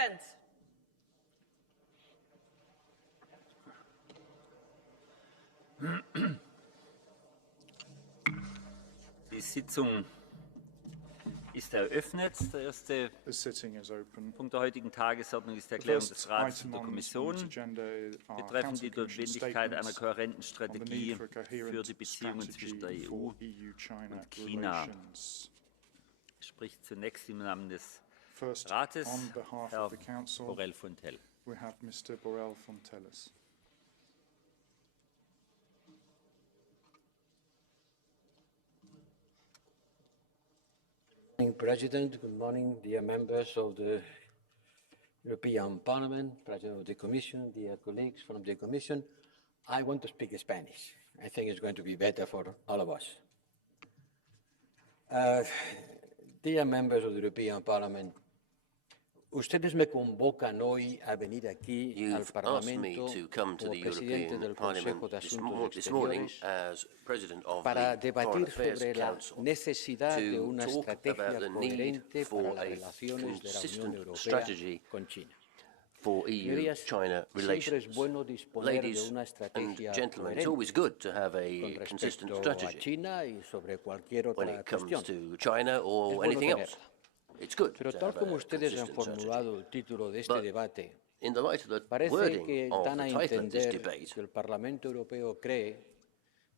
Präsident! Die Sitzung ist eröffnet. Der erste Punkt der heutigen Tagesordnung ist die Erklärung des Rates und der Kommission betreffend die Notwendigkeit einer kohärenten Strategie für die Beziehungen zwischen der EU und China. Es spricht zunächst im Namen des Rates Herr Borrell-Fontelles. Good morning, President. Good morning, dear members of the European Parliament, President of the Commission, dear colleagues from the Commission. I want to speak Spanish. I think it's going to be better for all of us. Dear members of the European Parliament, ustedes me convocan hoy a venir aquí al Parlamento como presidente del Consejo de Asuntos Exteriores para debatir sobre la necesidad de una estrategia coherente para las relaciones de la Unión Europea con China. For EU-China relations. Ladies and gentlemen, it's always good to have a consistent strategy when it comes to China or anything else. It's good Pero tal como ustedes han formulado el título de este debate, in the light of the parece wording que of dan a the title of this entender debate, que el Parlamento Europeo cree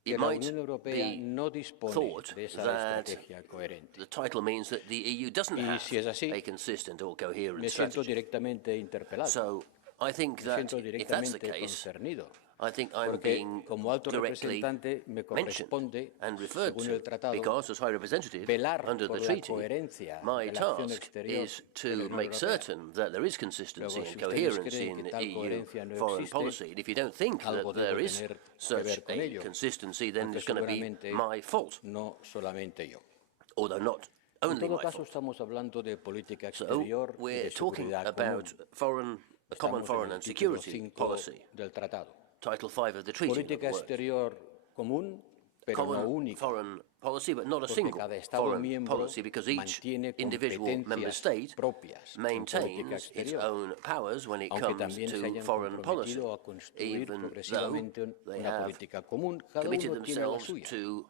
que it la might Unión Europea no be dispone thought de esa that estrategia coherente. the title means that the EU doesn't Y have si es así, a consistent or coherent Me siento strategy. directamente interpelado, So I think me that siento if that's the directamente case, concernido, I think I'm porque being como alto directly representante me mentioned corresponde, and referred según el to, tratado, because as High Representative velar under por the la treaty, coherencia my de la acción task exterior is de la to Unión make Europea. certain that there is consistency Luego, and si ustedes coherence creen in que tal EU coherencia no foreign existe, policy. And if you don't think algo that there debo is tener que such ver con a ello, consistency, then aunque it's going to be seguramente my fault, no solamente yo. although not En only todo my caso, fault. estamos hablando de política So exterior y we're de talking seguridad about común. a common Estamos foreign en el and título security 5 policy, del tratado. Title 5 of the treaty. in Política other words. exterior común, pero no Common única, foreign policy, but not a porque single cada Estado foreign miembro policy, because each mantiene individual member competencias state propias en política maintains its exterior, own powers when it aunque comes también se to hayan foreign policy, comprometido a construir even though progresivamente they una have política común. Cada committed uno tiene la themselves suya. to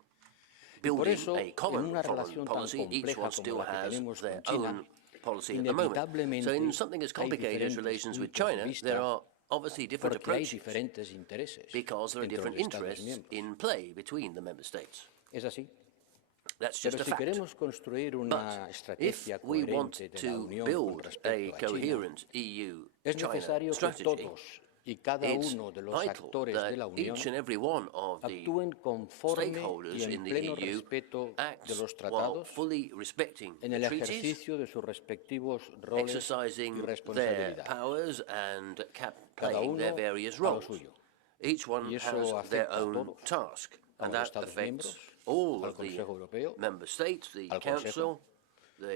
Y por building eso, a en common una foreign relación tan policy. Each compleja one como still la que has tenemos their con China, own policy at the moment. So inevitablemente in something as hay complicated as diferentes relations with puntos de China, vista, there are obviously different porque hay approaches diferentes intereses because there are entre los different Estados interests miembros. in play between the member states. Es así. That's Pero just a si fact. queremos construir una But if estrategia we want coherente de la to Unión con build a respecto a China, coherent es EU-China necesario que strategy, todos y cada it's uno de los vital actores de la that Unión each and every one of the actúen conforme y stakeholders en in the pleno EU respeto de acts los while tratados fully respecting en the el treaties, ejercicio de sus respectivos roles y exercising their responsabilidades. powers and Cada playing uno their various a lo roles. suyo. Each one Y eso has their afecta a own todos, task, a and los that Estados affects miembros, all al of the Consejo Europeo, member states, the al Council, Consejo,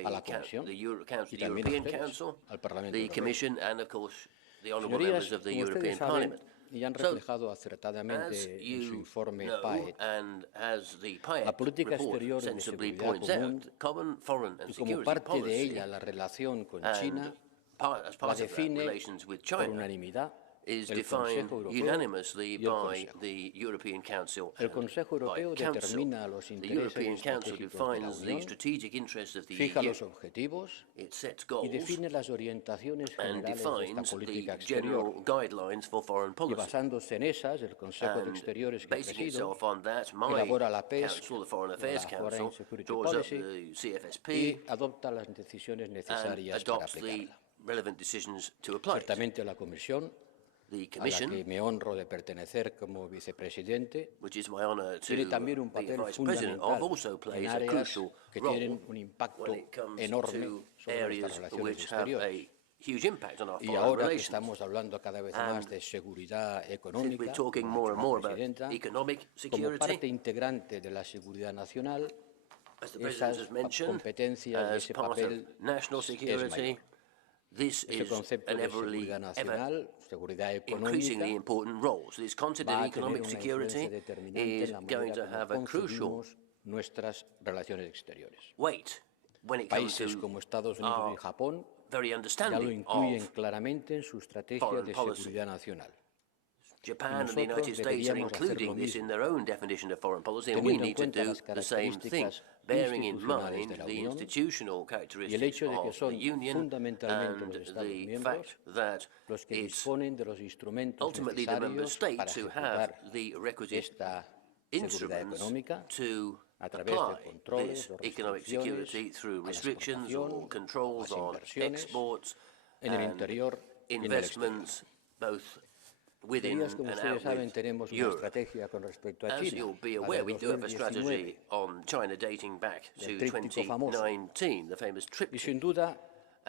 a la Comisión the y también a European ustedes, Council, al Parlamento the Europeo. Commission, and of course the honourable Señorías, members of the como European ustedes saben Parliament. y han So, reflejado as acertadamente en su you informe know, PAET, and as the la PAET política report exterior y de sensibly seguridad points out, común common foreign and y como security parte de policy, ella la relación con and China, as la part of that define relations with por China, unanimidad is el defined Consejo Europeo unanimously y el by Consejo. the European Council El and Consejo by Europeo Council. determina los The intereses European Council estratégicos de la defines the Unión, strategic interests of the fija EU. los objetivos It sets y goals define las orientaciones and generales de esta defines política the general exterior. guidelines for foreign Y policy. basándose en esas, el Consejo de And Exteriores que basing presido itself on that, my elabora la PESC, council, the Foreign Affairs la Foreign Council, Security draws up Policy, the CFSP y adopta las decisiones and necesarias para adopts the aplicarla. relevant decisions to apply it. Ciertamente la Comisión, The a la Commission, que me honro de pertenecer como vicepresidente, which is my honour to tiene también un be papel Vice President of, fundamental also en plays a áreas crucial que role tienen un impacto when it comes enorme to sobre areas nuestras relaciones which have exteriores. a huge impact on our Y foreign ahora que relations. estamos hablando cada vez And más de seguridad Since económica, we're talking como ha more dicho and la more about presidenta, economic como parte security, integrante de la seguridad nacional, as the President esas has mentioned, competencias y as ese part of papel national es security, mayor. this Ese is concepto an de ever seguridad nacional, seguridad económica, increasingly important role. So this concept va of a tener economic una security influencia determinante is en la going manera to como have a crucial concebimos nuestras relaciones exteriores. weight when it comes Países to como Estados Unidos y Japón very ya lo understanding incluyen of claramente en su estrategia foreign de policy. seguridad nacional. Japan and the United States are including this in their own definition of foreign policy, and we need to do the same thing, bearing in mind the institutional characteristics of the Union and the fact that it's ultimately the member states who have the requisite instruments to apply this economic security through restrictions or controls on exports and investments, both within Como and ustedes out saben, with tenemos una Europe. estrategia con respecto a As China. you'll be Para aware, el we do have a 2019. strategy on China dating back to El tríptico famoso. 2019, the famous Y triptych. sin duda,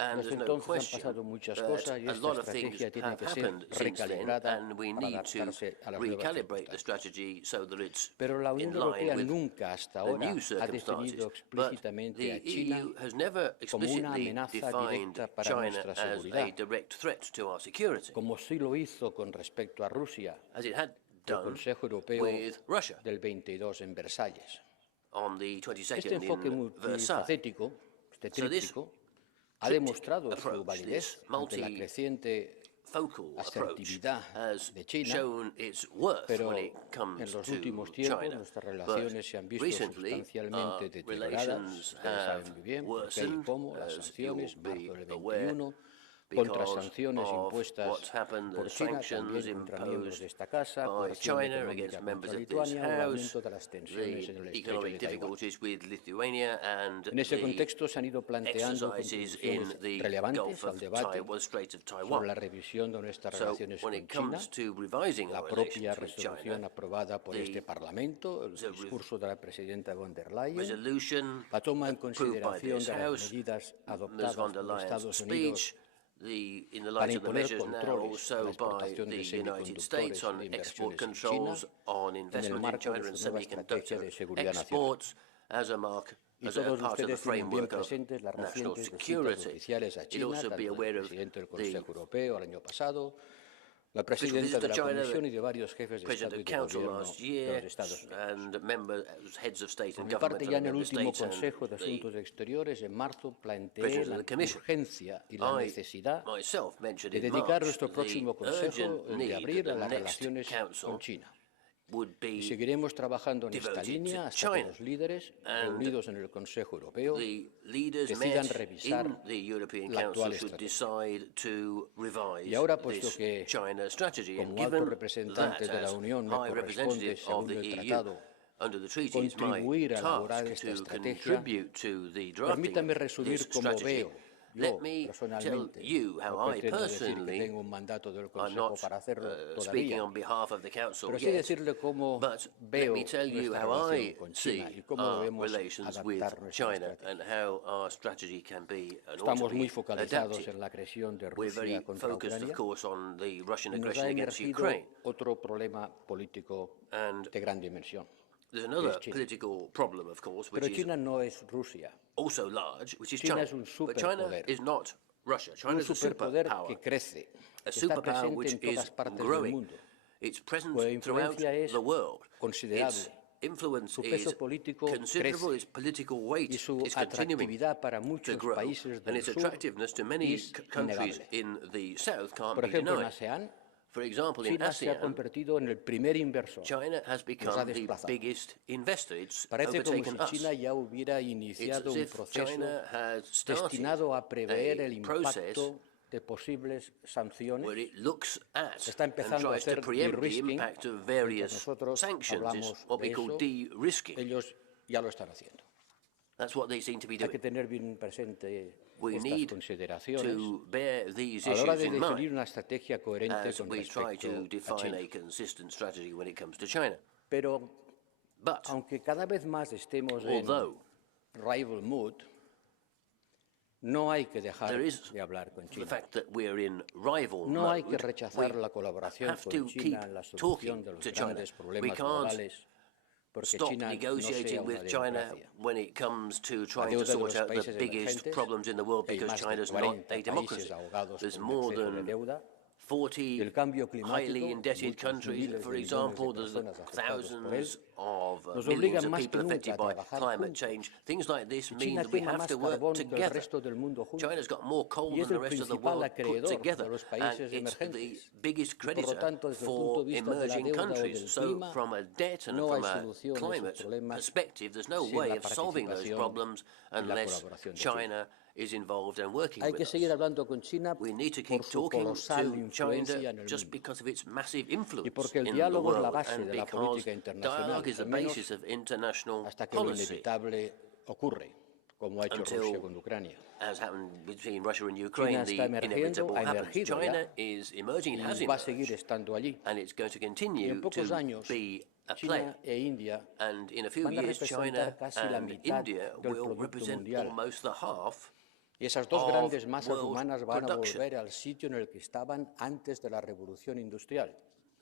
And desde there's no entonces han question pasado muchas that cosas y a esta lot of things estrategia tiene have que ser happened since then, recalibrada and we para need to adaptarse a las nuevas recalibrate the circunstancias. strategy so that it's Pero la Unión in line Europea with nunca hasta the ahora new ha circumstances. definido But explícitamente the a China EU has never como una explicitly amenaza defined directa para China nuestra as a seguridad, direct threat to our security, como sí lo hizo con respecto a Rusia, as it had el done Consejo Europeo with Russia del 22 en Versalles. on the Este 22nd enfoque in Versailles. multifacético, este So this tríptico, ha triptych demostrado su approach, validez this ante la creciente focal approach, asertividad has de China, shown its worth pero when it en comes los to últimos tiempos China. nuestras But relaciones se han visto recently, sustancialmente deterioradas. relations Ustedes have saben muy bien por qué y worsened, cómo, las as you'll sanciones, be marzo del aware, 21, because contrasanciones of impuestas what's happened, por the China, sanctions también contra miembros imposed de esta casa, by coacción China económica against members contra of this Lituania, el House, aumento de las tensiones en el the estrecho economic de Taiwán. difficulties with Lithuania, and En ese the contexto se han ido planteando exercises in contribuciones the relevantes Gulf al of debate Taiwan, Strait of sobre Taiwan. la revisión de nuestras So relaciones when con it China, comes to revising la our propia relations with resolución China, aprobada por este Parlamento, el the discurso de la presidenta von der Leyen, resolution la toma en approved by consideración this de las House, medidas Ms. adoptadas von der por Leyen's Estados Unidos speech, in the para light of the imponer measures now controles a la also by exportación the de United semiconductores States y on de export inversiones en China, controls on en el investment in marco China de and su nueva estrategia semiconductor de seguridad nacional. exports as a Y as todos part of the ustedes tienen bien framework of presentes las national recientes visitas security. oficiales a You'd China, also tanto be del aware of presidente del the Consejo Europeo el año pasado, la official presidenta visit de to la China, Comisión y the de varios jefes de President Estado y of de Council Gobierno last de year, los Estados Unidos. and heads of state Por and mi parte, government ya of en el member último states and Consejo de the Asuntos Exteriores, en marzo, planteé President la of the Commission. urgencia y la I necesidad myself mentioned de in dedicar March nuestro the próximo Consejo urgent de need abrir that a the las next relaciones council con China. would Y be seguiremos trabajando en esta devoted línea to hasta que China. los líderes And reunidos en el Consejo Europeo the leaders decidan met revisar in the European la Council actual should estrategia. decide to revise Y ahora, puesto this que China strategy. And como alto given representante that, de la as Unión me High corresponde, Representative of según the el EU, Tratado, under the treaty, it's my contribuir a elaborar task esta to estrategia, contribute to the drafting permítame of resumir this cómo strategy. veo yo Let me tell personalmente, you how no I pretendo decir que personally, tengo un mandato del I'm Consejo not para hacerlo speaking todavía, on behalf of the Council pero sí yet, decirle cómo but let veo me tell you nuestra how relación I con China see y cómo our debemos relations with adaptar nuestra China estrategia. and how our strategy can be and ought to Estamos muy be focalizados adapted. en la agresión de We're very Rusia contra focused, of Ucrania course, on the Russian y nos aggression ha against emergido Ukraine. otro problema político And de gran dimensión. there's another China. political problem, of course, which Pero is China no es Rusia, also large, which is China China. es un But China superpoder. is not Russia. China un is a superpoder superpower. que crece, A que está superpower presente which en todas is partes del growing. mundo, It's present cuya throughout influencia es the world. Its considerable, influence su peso is político considerable, crece its political weight y su is continuing atractividad para to muchos grow, países and del its sur attractiveness to many es countries innegable. in the south can't Por be ejemplo, en denied. ASEAN, For example, in China se ha ASEAN, convertido en el primer inversor. China has Nos ha become the desplazado. biggest investor. It's Parece como overtaken si us. China ya hubiera It's iniciado as un if proceso China has started destinado a prever el a process impacto de posibles sanciones. where it looks at Está and empezando a tries to hacer preempt the de-risking. impact of Mientras various nosotros sanctions. It's hablamos what we de call eso, de-risking. ellos ya lo están haciendo. That's what they seem to be Hay que doing. tener bien presente We estas need consideraciones to bear these a la hora issues de in definir mind una estrategia coherente as con we try respecto to a define China. a consistent strategy when it comes to China. Pero But aunque cada vez más estemos en although rival mood, no hay que dejar there is de hablar con the China. fact that we're in rival No hay que mode, rechazar we la colaboración have con to China keep en la solución talking de los to China. grandes We problemas can't globales, porque stop China no sea negotiating una with China democracia. when it comes to trying deuda to de sort los out the países biggest emergentes, problems in the world que hay because más de China's not 40 a democracy. países ahogados There's por un more exceso de than deuda, 40 del cambio climático, highly indebted muchos countries, miles for de example, millones de there's personas afectadas por él, thousands of nos millions obligan of más people que nunca affected a by trabajar climate juntos. change. Things like this mean China that we quema have más to work carbón que el together. resto del mundo juntos. China's got more coal Y es than the el rest of the principal world put acreedor together, de los and países it's the emergentes. biggest Y por lo creditor tanto, desde el punto for de vista de la emerging deuda o countries. del So clima, from a debt and no hay from a solución a esos climate problemas perspective, there's no sin way la of solving those participación problems y la unless colaboración de China. China is involved and working Hay with que us. seguir hablando con China We need to por keep su talking colosal to China influencia en el just mundo. because of its massive Y influence porque el in the diálogo es la world, base and de la because política internacional, dialogue is the al menos basis of international hasta que lo policy, inevitable ocurre, como ha hecho Rusia until, con Ucrania. as happened between Russia and China Ukraine, the está emergiendo, inevitable ha happens. emergido China ya is emerging, it has y va a seguir emerged, estando allí. and it's going to Y en continue pocos to años, be a player. China e India And in a few van a years, China representar casi la and mitad India del will Producto represent Mundial. almost the half Y esas dos of grandes masas world humanas van a production. volver al sitio en el que estaban antes de la revolución industrial.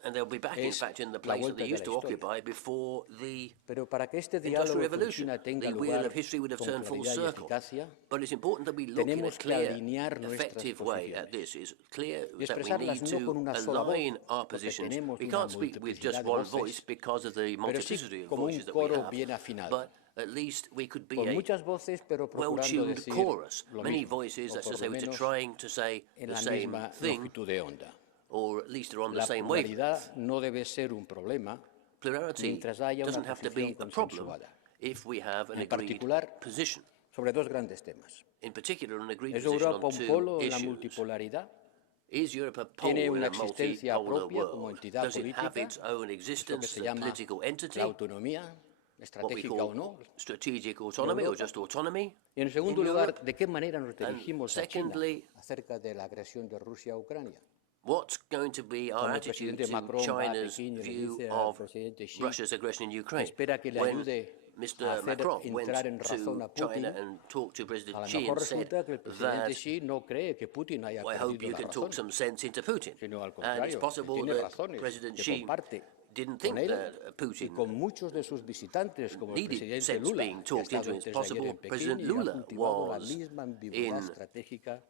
And they'll be back, in Es fact, in the la place that vuelta they de used la to historia. occupy before the Pero para que este Industrial diálogo con Revolution. China tenga The wheel lugar of history would have con turned full claridad y circle. eficacia, But it's important that we look in a tenemos que clear, alinear nuestras effective way at posiciones this. It's clear y that we expresarlas need no con to una sola voz, align our porque positions. tenemos We una can't speak with just multiplicidad de one voces, voice because of the pero sí multiplicity of como un voices that we coro have. bien afinado, But at least we could be con a muchas voces, pero procurando well-tuned decir chorus. lo Many mismo, voices, o that's por to say, lo which are menos trying to say en the la same misma thing, longitud de onda. or at least are on the La same wavelength. pluralidad no debe ser un problema Plurality mientras haya una doesn't have to posición be a problem consensuada. if we have an En agreed particular, position. sobre dos grandes temas. In particular, an agreed ¿Es position Europa on un two polo en la issues. multipolaridad? Is Europe a ¿Tiene pole in una a existencia multipolar propia como world? entidad Does it have política? its own Es lo que existence se as a llama political entity, la autonomía, what we estratégica o call no. strategic autonomy or Europa? just autonomy? Y en segundo in lugar, Europe? ¿de qué manera nos And dirigimos a China secondly, acerca de la agresión de Rusia a Ucrania? what's going to be our Cuando el attitude presidente to Macron va a China's Pekín y le view dice al of presidente Xi Russia's aggression in Ukraine? espera que le When ayude a Mr. hacer Macron went entrar en razón to a Putin, China and talked to a President lo Xi mejor and said resulta que el presidente that, Xi no cree que Putin haya well, I hope perdido you la can talk razón, some sense into Putin. sino al And it's contrario, que possible tiene that razones President que Xi comparte didn't con think él that y Putin con muchos de sus visitantes, como el needed presidente sense Lula, being que ha talked into. estado It's antes de ayer possible en Pekín President y ha Lula cultivado la was misma ambigüedad in estratégica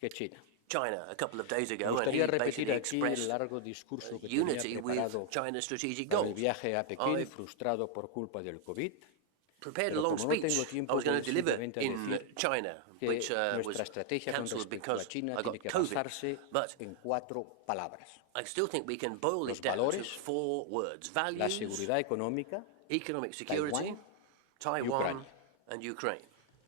que China. China a couple of days Me ago, and gustaría he repetir basically aquí el expressed largo discurso que tenía unity with preparado China's strategic para el goals. viaje a Pekín, I've frustrado por culpa del COVID, prepared a pero long como no tengo speech I tiempo, was going voy to deliver simplemente a in decir China, que which was nuestra estrategia con cancelled respecto a because China I tiene got que COVID. basarse But en 4 palabras. I still think we can boil Los it down to valores, 4 words: La values, seguridad económica, economic security, Taiwan, Ucrania. and Ukraine.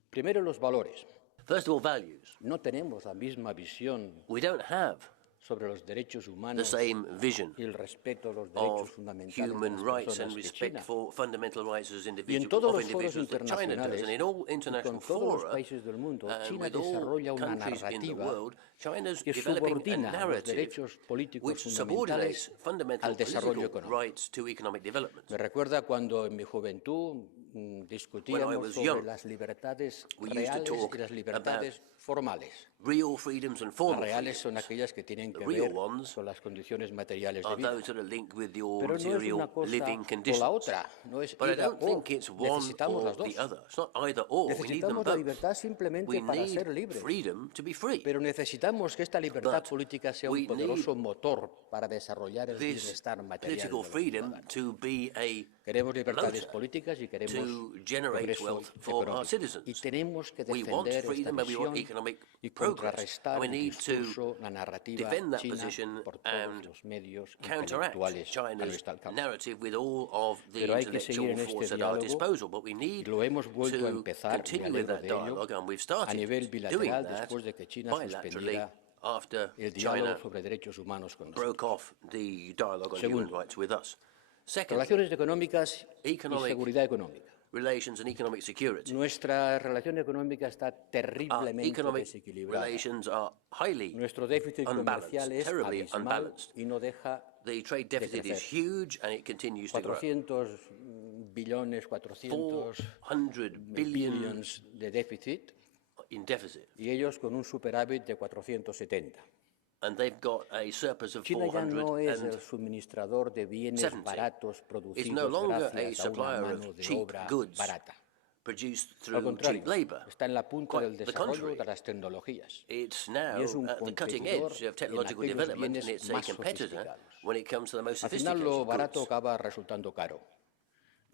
primero los valores. First of all, values. No tenemos la misma visión We don't have sobre los derechos the humanos same vision y el respeto a los derechos of fundamentales de human las rights personas and que respect China. for fundamental rights as Y en individuals, todos of los foros individuals that China does, internacionales and in all y international con todos los fora, países del mundo, and China with all desarrolla una countries in the narrativa world, China's que developing a subordina los narrative derechos políticos which fundamentales subordinates fundamental al desarrollo political económico. rights to economic development. Me recuerda cuando en mi juventud discutíamos was sobre young, las libertades we used to reales talk y las libertades formales. Real freedoms and Las formal reales freedoms son aquellas que tienen que real ver ones con las condiciones materiales de are vida. those that are linked with your Pero no es material una cosa living o la conditions. otra, no es But I ida don't o. think it's one Necesitamos or las dos. the other. It's not either or. We need them Necesitamos la both. libertad simplemente We para need ser libres. freedom to be free. Pero necesitamos que esta libertad But política sea we un poderoso motor para desarrollar el This bienestar material de political los freedom ciudadanos. to be a Queremos libertades motor políticas y queremos to generate progreso wealth for our económico. citizens. Y tenemos que We want defender esta freedom and we want visión economic y progress. contrarrestar And we el need discurso, to la narrativa defend that china position por todos and los medios counteract intelectuales a China's nuestro alcance. narrative with all of the Pero hay que seguir intellectual en este force at our diálogo, disposal. But we need y lo hemos vuelto a to empezar, me continue with alegro that de ello, dialogue, and we've a started nivel doing bilateral that después de que China bilaterally suspendiera after el diálogo China sobre derechos humanos con nosotros. broke off the dialogue on Segundo, human rights with us. Second, Relaciones económicas y economic seguridad económica. relations and economic security. Nuestra relación económica está terriblemente Economic desequilibrada. relations are highly Nuestro déficit comercial es terribly abismal unbalanced. y no deja The trade deficit is crecer. huge and it continues to grow. 400 billones, 400 400 billion billions de déficit in deficit, y ellos con un superávit de 470. and they've got a surplus of China ya no es el 470. suministrador de bienes baratos It's producidos no longer a gracias a una supplier mano of de cheap obra goods barata. produced Al through contrario, cheap labor. está en la punta del Quite the desarrollo contrary. de las tecnologías. It's now Y es un at the cutting competidor edge of en technological aquellos development, and bienes it's a más competitor sofisticados. when it comes to the most Al final, lo sophisticated barato goods. acaba resultando caro.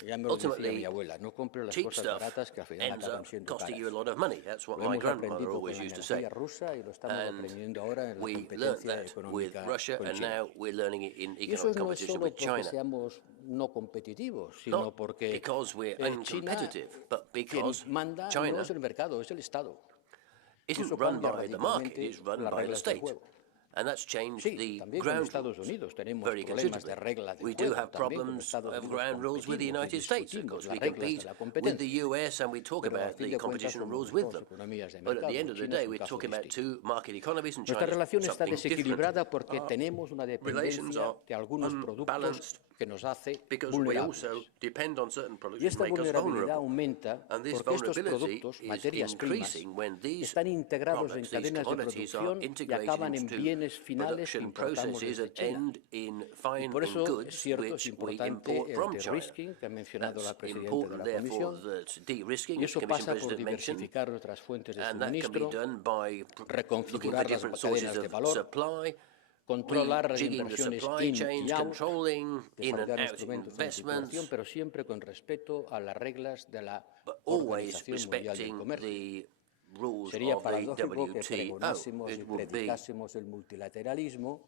Ya me lo decía mi Ultimately, abuela, no compre las cheap cosas stuff baratas que al final ends acaban up siendo costing caras. you a lot of money. That's what Lo my hemos grandmother aprendido con always la used to say. energía rusa y lo estamos And aprendiendo ahora en la we learnt competencia that with económica Russia, con and China. now we're learning it in Y eso economic no es competition solo with porque China. seamos no competitivos, sino Not porque because we're China, uncompetitive, but quien because manda no China es el mercado, es el Estado. Y isn't eso run cambia by the market, radicalmente it's run las by the reglas del state. juego. And that's changed Sí, the también con ground Estados rules Unidos tenemos very problemas de considerably. reglas de We juego. do have También con problems Estados of Unidos ground rules with the competimos y United States. Of discutimos course, las we reglas compete de la with the competencia. US and we talk Pero a about fin the de cuentas competition somos rules dos with them. economías de But at the mercado. end of the China es day, un we're caso talking about distinto. two market economies, and Nuestra China's relación está something different. desequilibrada porque Our tenemos una relations dependencia are de algunos productos unbalanced que nos hace because we also vulnerables. depend on certain products Y which esta make us vulnerabilidad vulnerable. aumenta And this porque estos vulnerability productos, is materias primas, increasing when these están integrados en products, these cadenas de commodities are producción y integrated acaban en into bienes finales que production importamos processes desde that China. end in Y fine por in eso es goods cierto, es which we importante import el from China. de-risking que ha mencionado la That's presidenta de important, la therefore, Comisión. that de-risking, Y as eso the Commission pasa por President mentioned, diversificar otras fuentes de and that can be suministro, done by looking for reconfigurar las different sources cadenas de of valor, supply, controlar las rejigging the inversiones supply in y chains, out, controlling in and desarrollar out instrumentos de anticorrupción, investments, pero siempre con respeto a las reglas de la but always Organización Mundial del respecting Comercio. the rules Sería of the paradójico que WTO. pregonásemos y It would be predicásemos el multilateralismo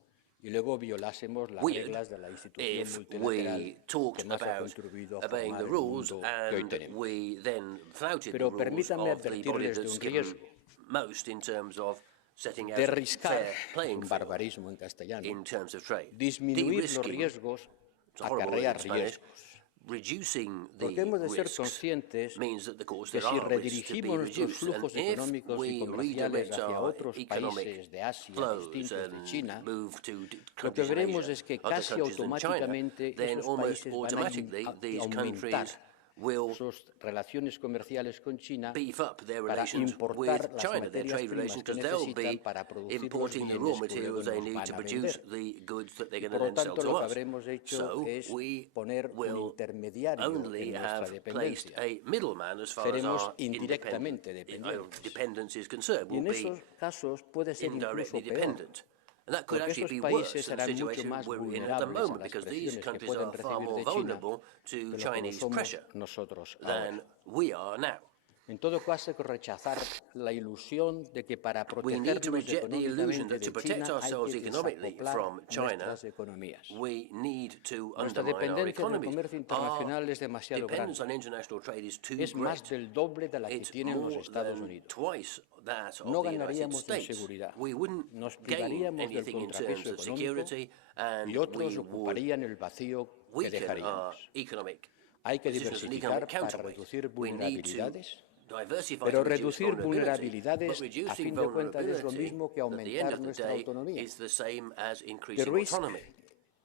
y luego violásemos las weird reglas de la institución if multilateral we talked que más ha about contribuido a obeying formar the el rules mundo que hoy and tenemos. we then flouted the Pero rules permítanme of the body advertirles de that's un given riesgo. most in terms of setting out Derriscar fair es playing un field barbarismo en castellano. in terms of trade. Disminuir los De-risking, riesgos it's a horrible word acarrea in Spanish. riesgos. Reducing the Porque hemos de ser risks conscientes means that, of course, que there si are risks to be redirigimos nuestros reduced. And flujos if económicos y we comerciales redirect hacia our otros economic países de Asia flows distintos de and China, move to lo que countries in veremos Asia, es que other casi countries than China, automáticamente then esos almost países automatically van a these aumentar countries will sus relaciones comerciales con China beef up their para relations importar with las China, their materias trade primas relations, que because they'll necesitan be para producir los importing the raw bienes que luego materials they nos need van to a produce vender. the goods that they're Y going to por lo then sell tanto, to lo que us. habremos hecho So es we poner un will intermediario only en nuestra have placed dependencia. a middleman as far as Seremos our indirectamente dependientes. dependence is concerned. Y We'll en be esos casos puede ser incluso indirectly peor, dependent. And that could porque actually estos be worse países than the serán mucho situation más we're in at the vulnerables a moment, las because these presiones que countries pueden are far recibir more de China vulnerable de to lo que lo Chinese somos pressure nosotros ahora. than we are now. En todo caso, hay que rechazar la ilusión de que para We need to protegernos reject the illusion económicamente that to de protect China hay ourselves que economically desacoplar from China, nuestras economías. we need to Nuestra undermine our dependencia del economies. comercio Our internacional es demasiado dependence on grande. international trade is too Es más great. del doble de la que It's tienen los more Estados than Unidos. twice that of No the United ganaríamos en States. seguridad. We wouldn't Nos gain privaríamos del anything in contrapeso terms of económico security, and y otros we would ocuparían el vacío que weaken our dejaríamos. economic Hay que position as an diversificar economic para counterweight. reducir We need to vulnerabilidades, diversify pero to reduce reducir vulnerability, vulnerabilidades, but a reducing fin de cuentas, es lo vulnerability mismo que at the end aumentar of the nuestra day autonomía. is the same as The increasing risk autonomy.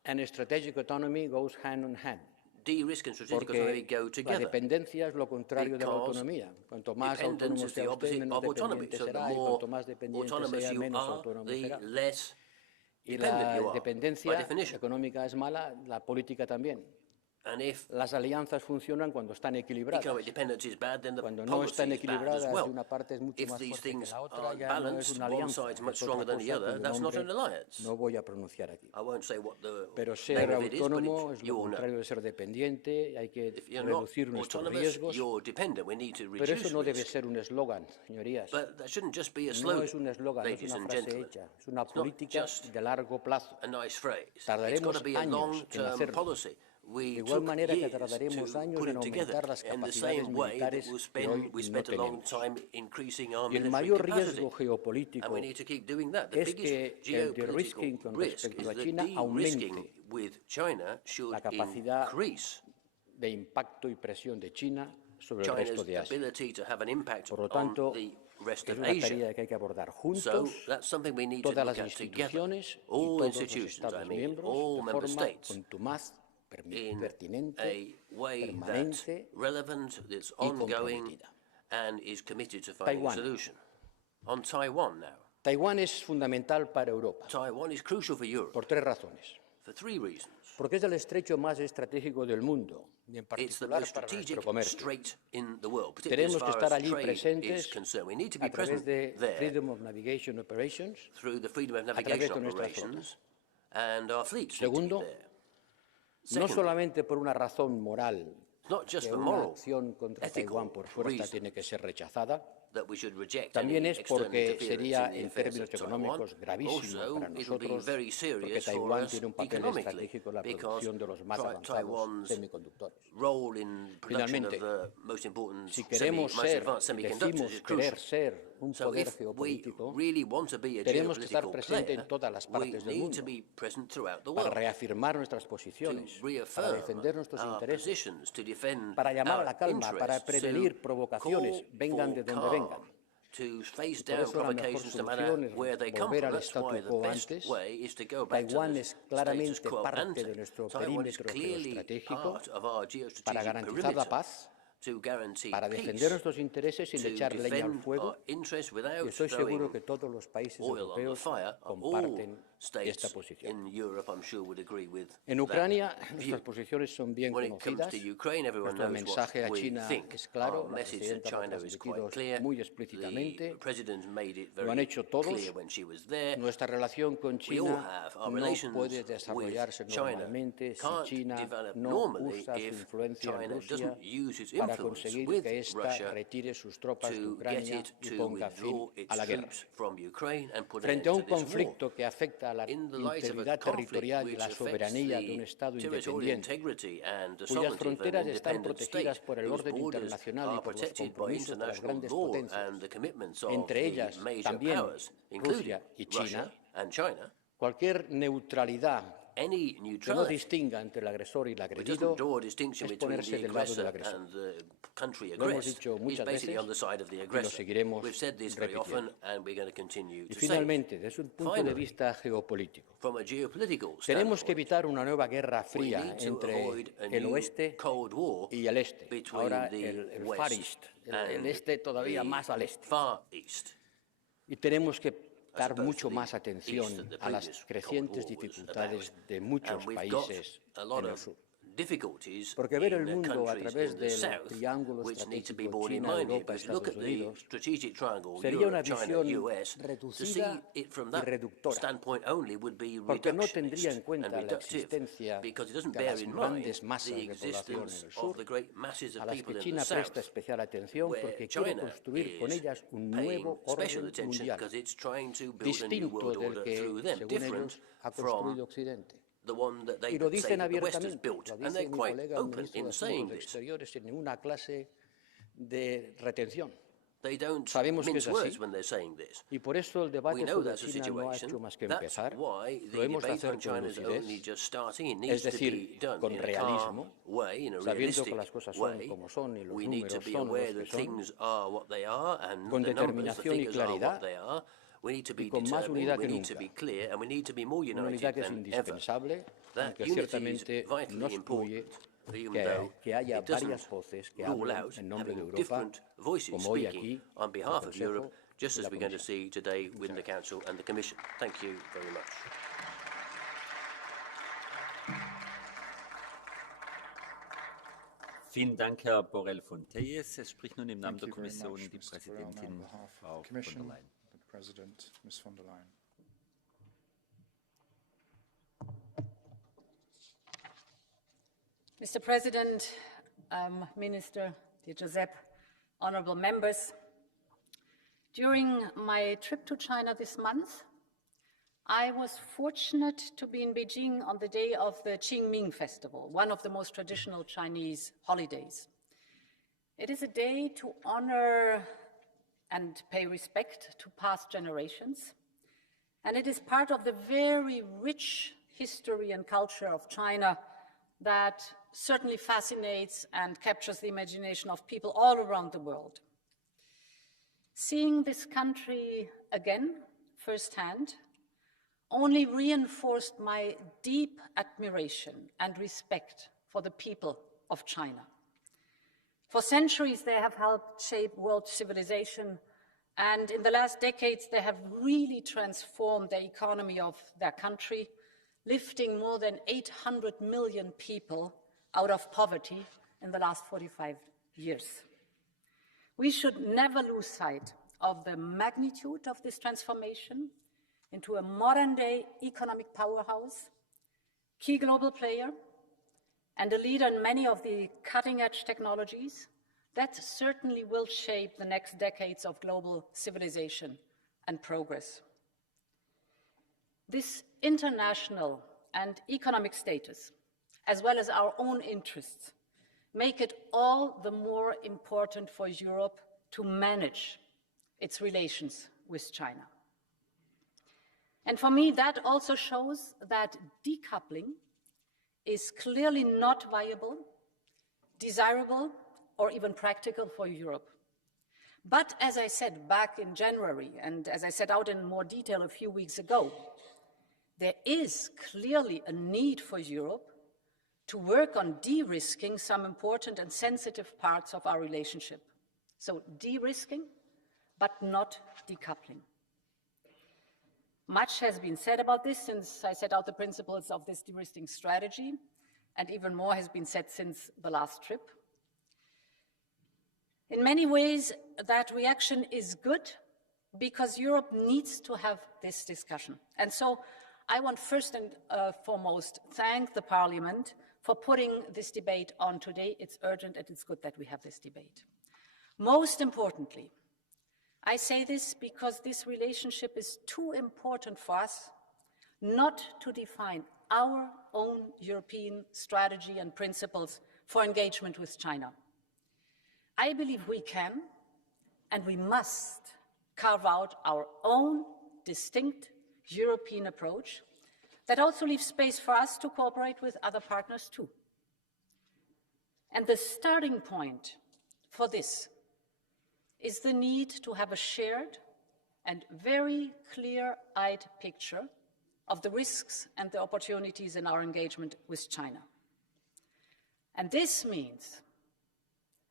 and strategic autonomy goes hand in hand. De-risk and strategic autonomy Porque go la together. dependencia es lo contrario de la Because autonomía. Cuanto más dependence autónomo is the sea usted, opposite menos of autonomy. dependiente So the será, y more cuanto más dependiente autonomous sea, you menos are, autónomo the será. less Y dependent la you are, by dependencia definition. económica es mala, la política también. And if Las alianzas funcionan cuando están equilibradas. economic dependence is bad, then the Cuando no policy están is bad as equilibradas, well. y una parte es mucho If más these fuerte que things la otra, are ya no es balanced, una one alianza, side's much es otra stronger than the cosa other, cuyo that's not an nombre alliance. no voy a pronunciar aquí. I won't say what the Pero name ser of it is, but autónomo es you lo all know. contrario de ser dependiente, hay que If you're not reducir nuestros autonomous, riesgos, you're dependent. We need to pero reduce eso no debe risk. ser un eslogan, señorías. But that shouldn't just be a No slogan, es un eslogan, no es ladies una and frase gentlemen. hecha, es una It's not política just de largo plazo. a nice phrase. It's Tardaremos got to be a años en long-term hacerlo. policy. De We igual took manera que years tardaremos to años put en it together aumentar las in the capacidades same way that militares que hoy we no spent a long tenemos. time increasing our Y el military mayor capacity. riesgo geopolítico And we need to keep doing that. The es que biggest el de-risking geopolitical con risk respecto is a that China de-risking aumente with China should la capacidad increase de impacto y presión de China sobre el resto China's de Asia. ability to have an impact Por lo on tanto, the rest es of una Asia. tarea que hay que abordar So juntos, that's something we need to todas look las at together. instituciones y All todos los institutions, I Estados mean, miembros, all de member forma states, contumaz, in pertinente, a way that's permanente relevant, that's y ongoing, comprometida. and is committed to finding a Taiwán. solution. On Taiwan now. Taiwán es fundamental para Europa Taiwan is crucial for Europe por tres razones. for three reasons. Porque es el estrecho más estratégico del mundo, y en particular para nuestro comercio. Tenemos que estar allí presentes a través de Freedom of Navigation Operations, a través de nuestras flotas. Segundo, no solamente por una razón moral, que una acción contra Taiwán por fuerza tiene que ser rechazada, también es porque sería, en términos económicos, gravísimo para nosotros, porque Taiwán tiene un papel estratégico en la producción de los más avanzados semiconductores. Finalmente, si queremos ser, decimos querer ser un poder geopolítico, tenemos que estar presentes en todas las partes del mundo para reafirmar nuestras posiciones, para defender nuestros intereses, para llamar a la calma, para prevenir provocaciones, vengan de donde vengan. Por eso la mejor solución es volver al statu quo antes. Taiwán es claramente parte de nuestro perímetro geoestratégico para garantizar la paz, para defender nuestros intereses sin echar leña al fuego, y estoy seguro que todos los países europeos comparten esta posición. En Ucrania, nuestras posiciones son bien conocidas. Nuestro mensaje a China es claro, la presidenta lo ha transmitido muy explícitamente, lo han hecho todos. Nuestra relación con China no puede desarrollarse normalmente si China no usa su influencia en Rusia para conseguir que ésta retire sus tropas de Ucrania y ponga fin a la guerra. Frente a un conflicto que afecta a la integridad territorial y la soberanía de un Estado independiente, cuyas fronteras están protegidas por el orden internacional y por los compromisos de las grandes potencias, entre ellas también Rusia y China, cualquier neutralidad que no distinga entre el agresor y el agredido es ponerse del lado del agresor. Lo hemos dicho muchas veces y lo seguiremos repitiendo. Y finalmente, desde un punto de vista geopolítico, tenemos que evitar una nueva guerra fría entre el oeste y el este, ahora el Far East, el este todavía más al este. Y tenemos que dar mucho más atención a las crecientes dificultades de muchos países en el sur. Porque ver el mundo a través del triángulo estratégico China, Europa, Estados Unidos sería una visión reducida y reductora, porque no tendría en cuenta la existencia de las grandes masas de población en el sur, a las que China presta especial atención porque quiere construir con ellas un nuevo orden mundial, distinto del que, según ellos, ha construido Occidente. Y lo dicen abiertamente, lo dice mi colega el ministro de Asuntos Exteriores sin ninguna clase de retención. Sabemos que es así, y por eso el debate sobre China no ha hecho más que empezar. Lo hemos de hacer con lucidez, es decir, con realismo, sabiendo que las cosas son como son y los números son los que son, con determinación y claridad, y con más unidad que nunca. Una unidad que es indispensable, aunque ciertamente no excluye que haya varias voces que hablan en nombre de Europa, como hoy aquí, en el Consejo y la Comisión. Vielen Dank, Herr Borrell-Fontelles. Es spricht nun im Namen der Kommission die Präsidentin, Frau von der Leyen. President, Ms. von der Leyen. Mr. President, Minister Di Giuseppe, honorable members, during my trip to China this month, I was fortunate to be in Beijing on the day of the Qingming Festival, one of the most traditional Chinese holidays. It is a day to honor and pay respect to past generations. And it is part of the very rich history and culture of China that certainly fascinates and captures the imagination of people all around the world. Seeing this country again, firsthand, only reinforced my deep admiration and respect for the people of China. For centuries, they have helped shape world civilization, and in the last decades, they have really transformed the economy of their country, lifting more than 800 million people out of poverty in the last 45 years. We should never lose sight of the magnitude of this transformation into a modern-day economic powerhouse, key global player, and a leader in many of the cutting-edge technologies that certainly will shape the next decades of global civilization and progress. This international and economic status, as well as our own interests, make it all the more important for Europe to manage its relations with China. And for me, that also shows that decoupling is clearly not viable, desirable, or even practical for Europe. But as I said back in January, and as I set out in more detail a few weeks ago, there is clearly a need for Europe to work on de-risking some important and sensitive parts of our relationship. So de-risking, but not decoupling. Much has been said about this since I set out the principles of this de-risking strategy, and even more has been said since the last trip. In many ways, that reaction is good because Europe needs to have this discussion. And so I want first and foremost thank the Parliament for putting this debate on today. It's urgent and it's good that we have this debate. Most importantly, I say this because this relationship is too important for us not to define our own European strategy and principles for engagement with China. I believe we can and we must carve out our own distinct European approach that also leaves space for us to cooperate with other partners too. And the starting point for this is the need to have a shared and very clear-eyed picture of the risks and the opportunities in our engagement with China. And this means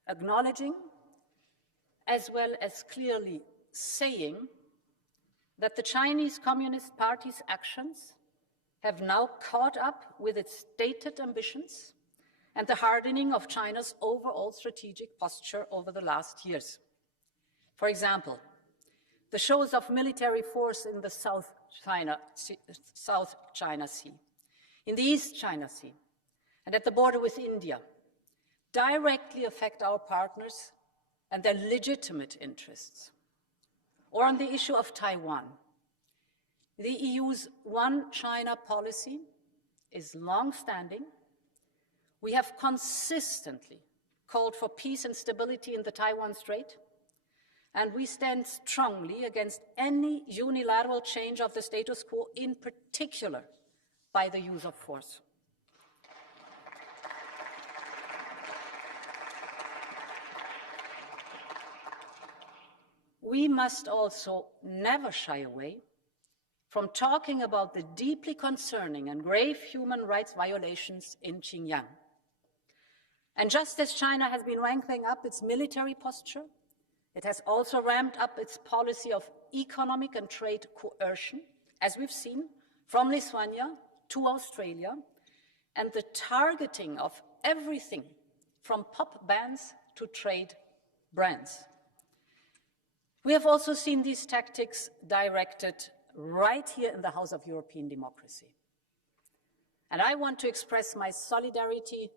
acknowledging, as well as clearly saying, that the Chinese Communist Party's actions have now caught up with its stated ambitions and the hardening of China's overall strategic posture over the last years. For example, the shows of military force in the South China Sea, in the East China Sea, and at the border with India, directly affect our partners and their legitimate interests. Or on the issue of Taiwan, the EU's One China policy is long-standing. We have consistently called for peace and stability in the Taiwan Strait, and we stand strongly against any unilateral change of the status quo, in particular by the use of force. We must also never shy away from talking about the deeply concerning and grave human rights violations in Xinjiang. And just as China has been ramping up its military posture, it has also ramped up its policy of economic and trade coercion, as we've seen, from Lithuania to Australia, and the targeting of everything from pop bans to trade brands. We have also seen these tactics directed right here in the House of European Democracy. And I want to express my solidarity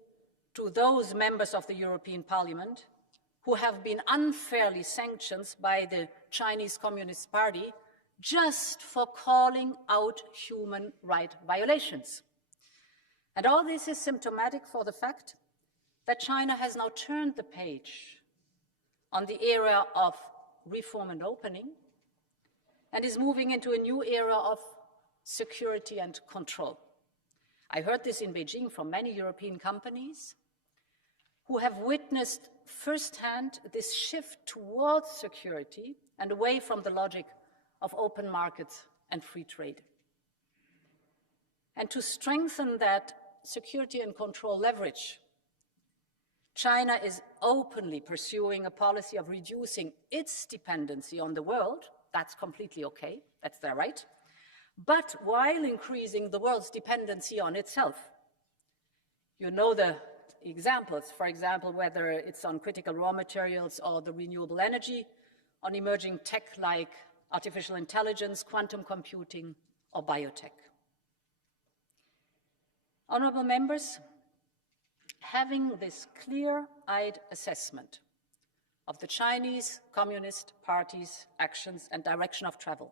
to those members of the European Parliament who have been unfairly sanctioned by the Chinese Communist Party just for calling out human rights violations. And all this is symptomatic for the fact that China has now turned the page on the era of reform and opening and is moving into a new era of security and control. I heard this in Beijing from many European companies who have witnessed firsthand this shift towards security and away from the logic of open markets and free trade. And to strengthen that security and control leverage, China is openly pursuing a policy of reducing its dependency on the world. That's completely okay, that's their right, but while increasing the world's dependency on itself. You know the examples, for example, whether it's on critical raw materials or the renewable energy, on emerging tech like artificial intelligence, quantum computing, or biotech. Honourable members, having this clear-eyed assessment of the Chinese Communist Party's actions and direction of travel,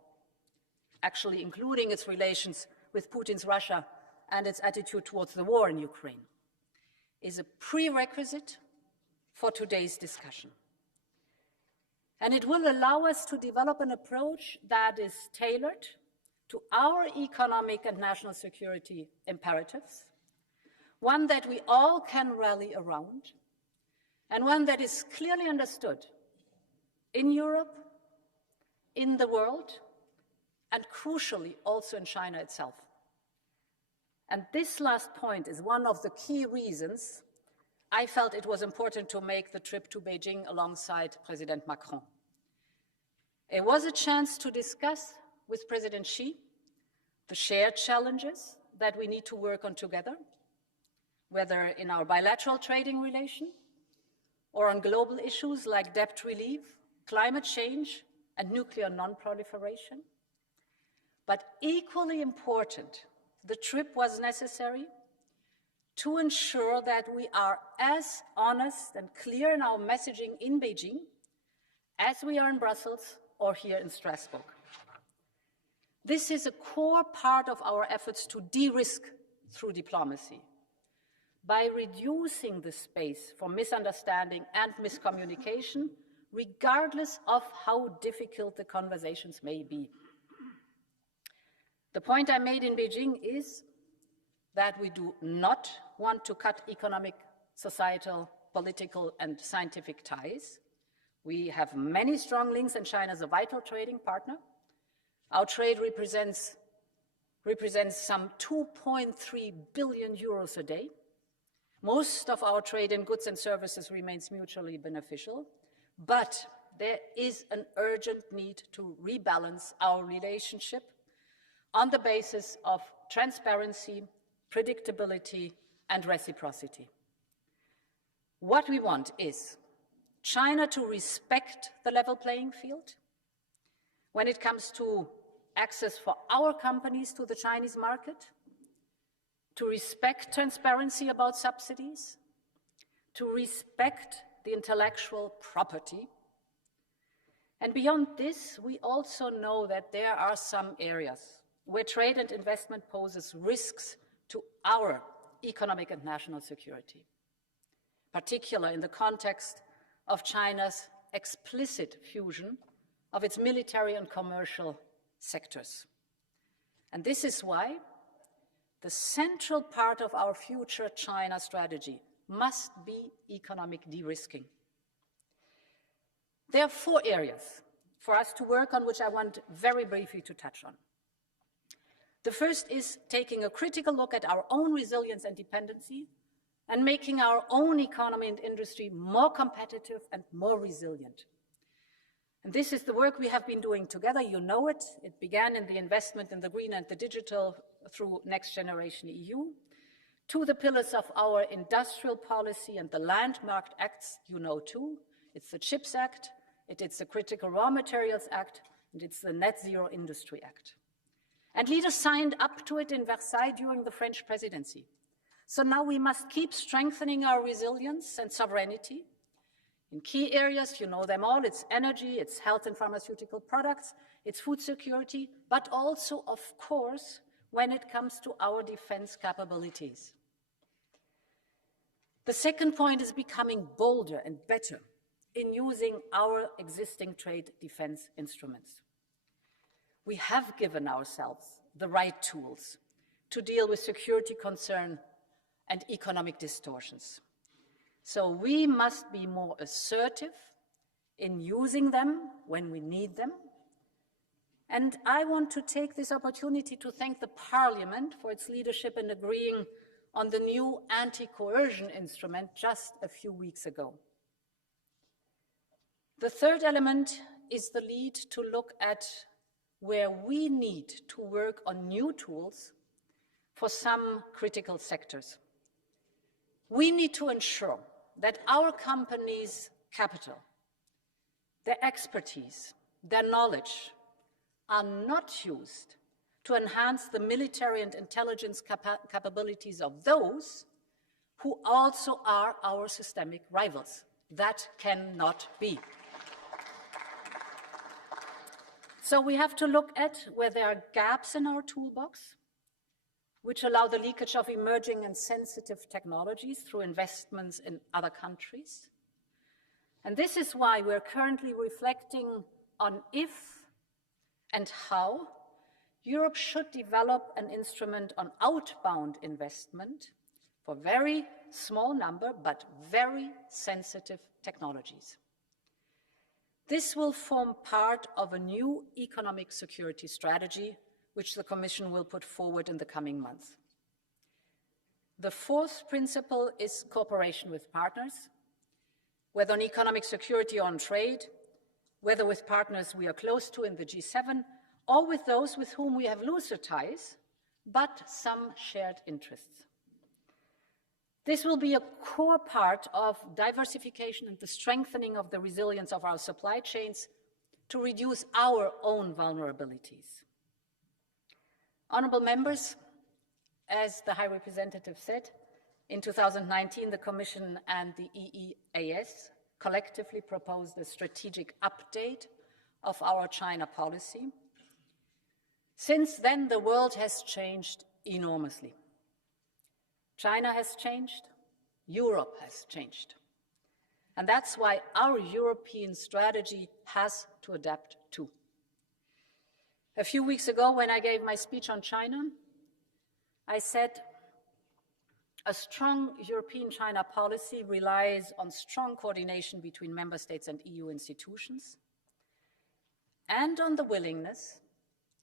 actually including its relations with Putin's Russia and its attitude towards the war in Ukraine, is a prerequisite for today's discussion. And it will allow us to develop an approach that is tailored to our economic and national security imperatives, one that we all can rally around, and one that is clearly understood in Europe, in the world, and crucially also in China itself. And this last point is one of the key reasons I felt it was important to make the trip to Beijing alongside President Macron. It was a chance to discuss with President Xi the shared challenges that we need to work on together, whether in our bilateral trading relation or on global issues like debt relief, climate change, and nuclear non-proliferation. But equally important, the trip was necessary to ensure that we are as honest and clear in our messaging in Beijing as we are in Brussels or here in Strasbourg. This is a core part of our efforts to de-risk through diplomacy, by reducing the space for misunderstanding and miscommunication, regardless of how difficult the conversations may be. The point I made in Beijing is that we do not want to cut economic, societal, political, and scientific ties. We have many strong links, and China is a vital trading partner. Our trade represents some 2.3 billion euros a day. Most of our trade in goods and services remains mutually beneficial, but there is an urgent need to rebalance our relationship on the basis of transparency, predictability, and reciprocity. What we want is China to respect the level playing field when it comes to access for our companies to the Chinese market, to respect transparency about subsidies, to respect the intellectual property. And beyond this, we also know that there are some areas where trade and investment poses risks to our economic and national security, particularly in the context of China's explicit fusion of its military and commercial sectors. And this is why the central part of our future China strategy must be economic de-risking. There are 4 areas for us to work on, which I want very briefly to touch on. The first is taking a critical look at our own resilience and dependency and making our own economy and industry more competitive and more resilient. And this is the work we have been doing together. You know it. It began in the investment in the green and the digital through Next Generation EU, to the pillars of our industrial policy and the landmark acts, you know too. It's the CHIPS Act, it's the Critical Raw Materials Act, and it's the Net Zero Industry Act. And leaders signed up to it in Versailles during the French presidency. So now we must keep strengthening our resilience and sovereignty in key areas, you know them all. It's energy, it's health and pharmaceutical products, it's food security, but also, of course, when it comes to our defense capabilities. The second point is becoming bolder and better in using our existing trade defense instruments. We have given ourselves the right tools to deal with security concern and economic distortions. So we must be more assertive in using them when we need them. And I want to take this opportunity to thank the Parliament for its leadership in agreeing on the new anti-coercion instrument just a few weeks ago. The third element is the lead to look at where we need to work on new tools for some critical sectors. We need to ensure that our companies' capital, their expertise, their knowledge are not used to enhance the military and intelligence capabilities of those who also are our systemic rivals. That cannot be. So we have to look at where there are gaps in our toolbox, which allow the leakage of emerging and sensitive technologies through investments in other countries. And this is why we're currently reflecting on if and how Europe should develop an instrument on outbound investment for very small number but very sensitive technologies. This will form part of a new economic security strategy which the Commission will put forward in the coming months. The fourth principle is cooperation with partners, whether on economic security or on trade, whether with partners we are close to in the G7 or with those with whom we have looser ties, but some shared interests. This will be a core part of diversification and the strengthening of the resilience of our supply chains to reduce our own vulnerabilities. Honourable members, as the High Representative said, in 2019 the Commission and the EEAS collectively proposed a strategic update of our China policy. Since then, the world has changed enormously. China has changed, Europe has changed. And that's why our European strategy has to adapt too. A few weeks ago, when I gave my speech on China, I said a strong European China policy relies on strong coordination between member states and EU institutions and on the willingness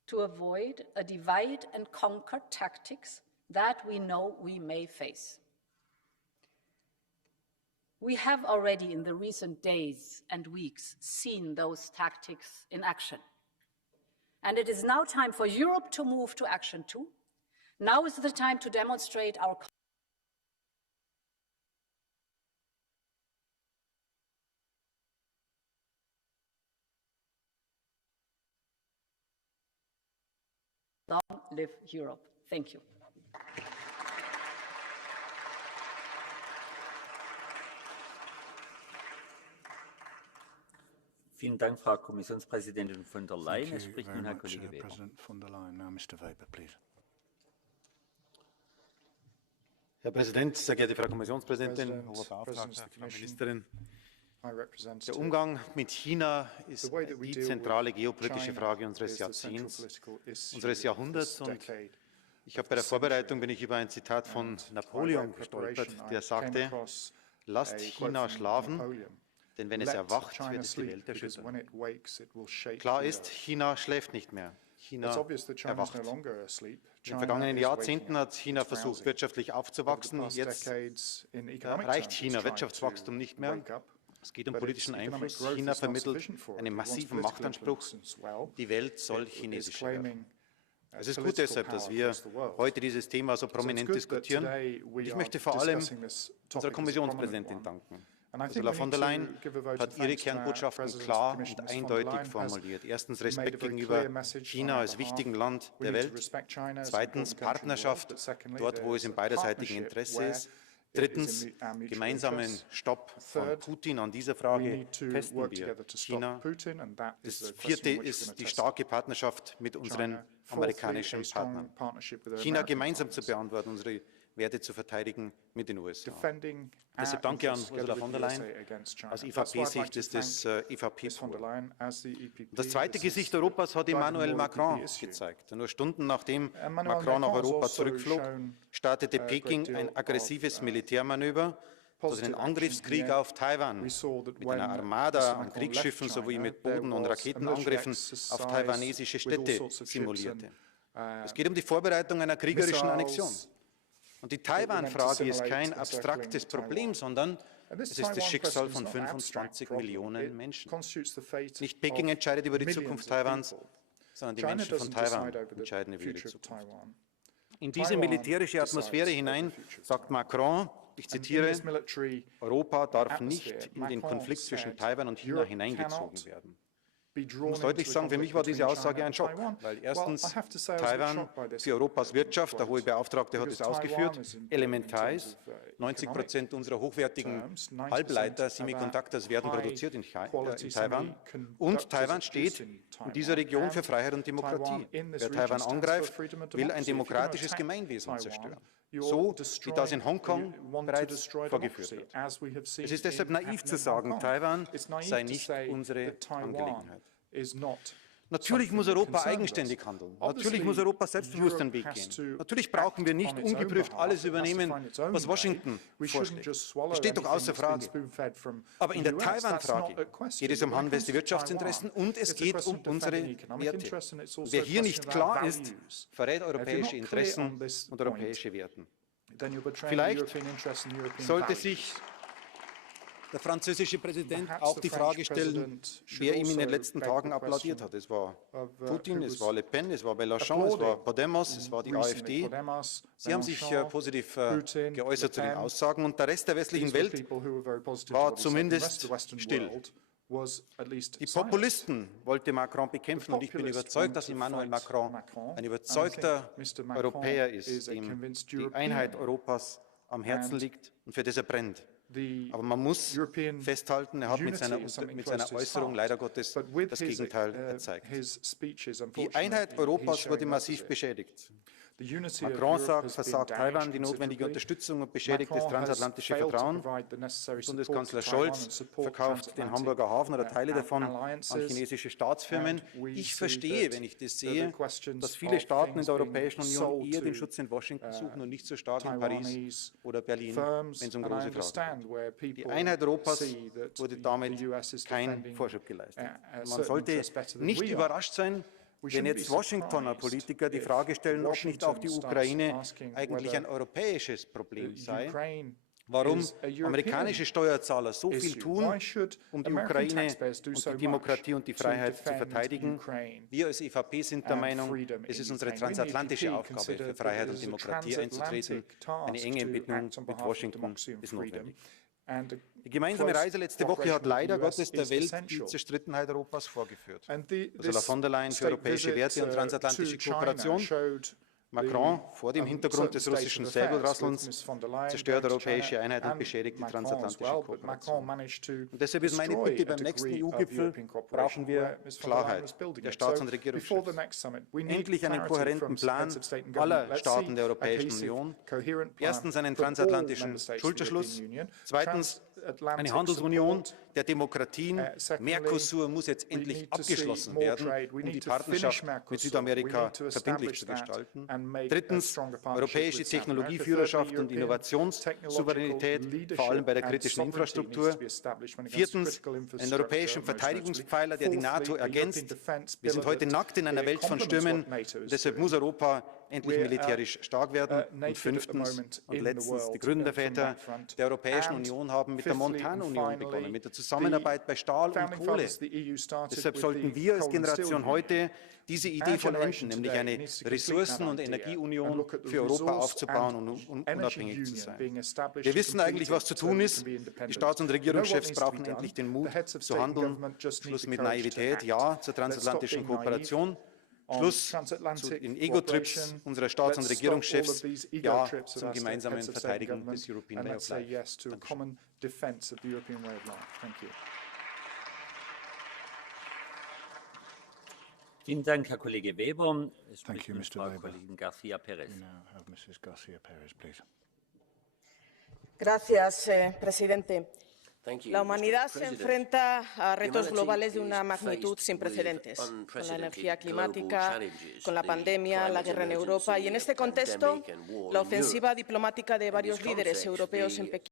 to avoid a divide and conquer tactics that we know we may face. We have already in the recent days and weeks seen those tactics in action. And it is now time for Europe to move to action too. Now is the time to demonstrate our long live Europe. Thank you. Vielen Dank, Frau Kommissionspräsidentin von der Leyen. Es spricht nun Herr Kollege Weber. Herr Präsident, sehr geehrte Frau Kommissionspräsidentin, hohe Beauftragte, Frau Ministerin! Der Umgang mit China ist die zentrale geopolitische Frage unseres Jahrzehnts, unseres Jahrhunderts. Und ich habe bei der Vorbereitung bin ich über ein Zitat von Napoleon gestolpert, der sagte: Lasst China schlafen, denn wenn es erwacht, wird es die Welt erschüttern. Klar ist, China schläft nicht mehr. China erwacht. In den vergangenen Jahrzehnten hat China versucht, wirtschaftlich aufzuwachsen. Jetzt reicht China Wirtschaftswachstum nicht mehr. Es geht um politischen Einfluss. China vermittelt einen massiven Machtanspruch. Die Welt soll chinesisch werden. Es ist gut deshalb, dass wir heute dieses Thema so prominent diskutieren. Und ich möchte vor allem unserer Kommissionspräsidentin danken. Ursula von der Leyen hat ihre Kernbotschaften klar und eindeutig formuliert. Erstens Respekt gegenüber China als wichtigem Land der Welt. Zweitens Partnerschaft dort, wo es im beiderseitigen Interesse ist. Drittens gemeinsamen Stopp von Putin. An dieser Frage testen wir China. Das vierte ist die starke Partnerschaft mit unseren amerikanischen Partnern. China gemeinsam zu beantworten, unsere Werte zu verteidigen mit den USA. Deshalb danke an Ursula von der Leyen. Aus EVP-Sicht ist das EVP-Pol. Das zweite Gesicht Europas hat Emmanuel Macron gezeigt. Nur Stunden nachdem Macron nach Europa zurückflog, startete Peking ein aggressives Militärmanöver, das einen Angriffskrieg auf Taiwan mit einer Armada an Kriegsschiffen sowie mit Boden- und Raketenangriffen auf taiwanesische Städte simulierte. Es geht um die Vorbereitung einer kriegerischen Annexion. Und die Taiwan-Frage ist kein abstraktes Problem, sondern es ist das Schicksal von 25 Millionen Menschen. Nicht Peking entscheidet über die Zukunft Taiwans, sondern die Menschen von Taiwan entscheiden über ihre Zukunft. In diese militärische Atmosphäre hinein sagt Macron, ich zitiere, Europa darf nicht in den Konflikt zwischen Taiwan und China hineingezogen werden. Ich muss deutlich sagen, für mich war diese Aussage ein Schock, weil erstens Taiwan für Europas Wirtschaft, der hohe Beauftragte hat es ausgeführt, elementar ist. 90% unserer hochwertigen Halbleiter, Semiconductors werden produziert in Taiwan. Und Taiwan steht in dieser Region für Freiheit und Demokratie. Wer Taiwan angreift, will ein demokratisches Gemeinwesen zerstören. So wie das in Hongkong bereits vorgeführt wird. Es ist deshalb naiv zu sagen, Taiwan sei nicht unsere Angelegenheit. Natürlich muss Europa eigenständig handeln. Natürlich muss Europa selbstbewusst den Weg gehen. Natürlich brauchen wir nicht ungeprüft alles übernehmen, was Washington vorschlägt. Das steht doch außer Frage. Aber in der Taiwan-Frage geht es um handfeste Wirtschaftsinteressen und es geht um unsere Werte. Und wer hier nicht klar ist, verrät europäische Interessen und europäische Werte. Vielleicht sollte sich der französische Präsident auch die Frage stellen, wer ihm in den letzten Tagen applaudiert hat. Es war Putin, es war Le Pen, es war Mélenchon, es war Podemos, es war die AfD. Sie haben sich positiv geäußert zu den Aussagen und der Rest der westlichen Welt war zumindest still. Die Populisten wollte Macron bekämpfen und ich bin überzeugt, dass Emmanuel Macron ein überzeugter Europäer ist, dem die Einheit Europas am Herzen liegt und für das er brennt. Aber man muss festhalten, er hat mit seiner Äußerung leider Gottes das Gegenteil gezeigt. Die Einheit Europas wurde massiv beschädigt. Macron sagt, versagt Taiwan die notwendige Unterstützung und beschädigt das transatlantische Vertrauen. Bundeskanzler Scholz verkauft den Hamburger Hafen oder Teile davon an chinesische Staatsfirmen. Ich verstehe, wenn ich das sehe, dass viele Staaten in der Europäischen Union eher den Schutz in Washington suchen und nicht so stark in Paris oder Berlin, wenn es um große Fragen geht. Die Einheit Europas wurde damit kein Vorschub geleistet. Man sollte nicht überrascht sein, wenn jetzt Washingtoner Politiker die Frage stellen, ob nicht auch die Ukraine eigentlich ein europäisches Problem sei, warum amerikanische Steuerzahler so viel tun, um die Ukraine und die Demokratie und die Freiheit zu verteidigen. Wir als EVP sind der Meinung, es ist unsere transatlantische Aufgabe, für Freiheit und Demokratie einzutreten. Eine enge Entbindung mit Washington ist notwendig. Die gemeinsame Reise letzte Woche hat leider Gottes der Welt die Zerstrittenheit Europas vorgeführt. Ursula von der Leyen für europäische Werte und transatlantische Kooperation, Macron vor dem Hintergrund des russischen Säbelrasselns zerstört europäische Einheit und beschädigt die transatlantische Kooperation. Und deshalb ist meine Bitte, beim nächsten EU-Gipfel brauchen wir Klarheit der Staats- und Regierungschefs. Endlich einen kohärenten Plan aller Staaten der Europäischen Union. Erstens einen transatlantischen Schulterschluss. Zweitens eine Handelsunion der Demokratien. Mercosur muss jetzt endlich abgeschlossen werden, um die Partnerschaft mit Südamerika verbindlich zu gestalten. Drittens europäische Technologieführerschaft und Innovationssouveränität, vor allem bei der kritischen Infrastruktur. Viertens einen europäischen Verteidigungspfeiler, der die NATO ergänzt. Wir sind heute nackt in einer Welt von Stürmen, deshalb muss Europa endlich militärisch stark werden. Und fünftens und letztens, die Gründerväter der Europäischen Union haben mit der Montanunion begonnen, mit der Zusammenarbeit bei Stahl und Kohle. Deshalb sollten wir als Generation heute diese Idee vollenden, nämlich eine Ressourcen- und Energieunion für Europa aufzubauen und unabhängig zu sein. Wir wissen eigentlich, was zu tun ist. Die Staats- und Regierungschefs brauchen endlich den Mut zu handeln. Schluss mit Naivität, ja zur transatlantischen Kooperation. Schluss zu den Ego-Trips unserer Staats- und Regierungschefs, ja zum gemeinsamen Verteidigen des European Way of Life. Vielen Dank, Herr Kollege Weber. Es spricht nun Frau Kollegin García Pérez. Gracias, presidente. La humanidad se enfrenta a retos globales de una magnitud sin precedentes, con la energía climática, con la pandemia, la guerra en Europa y, en este contexto, la ofensiva diplomática de varios líderes europeos en Pekín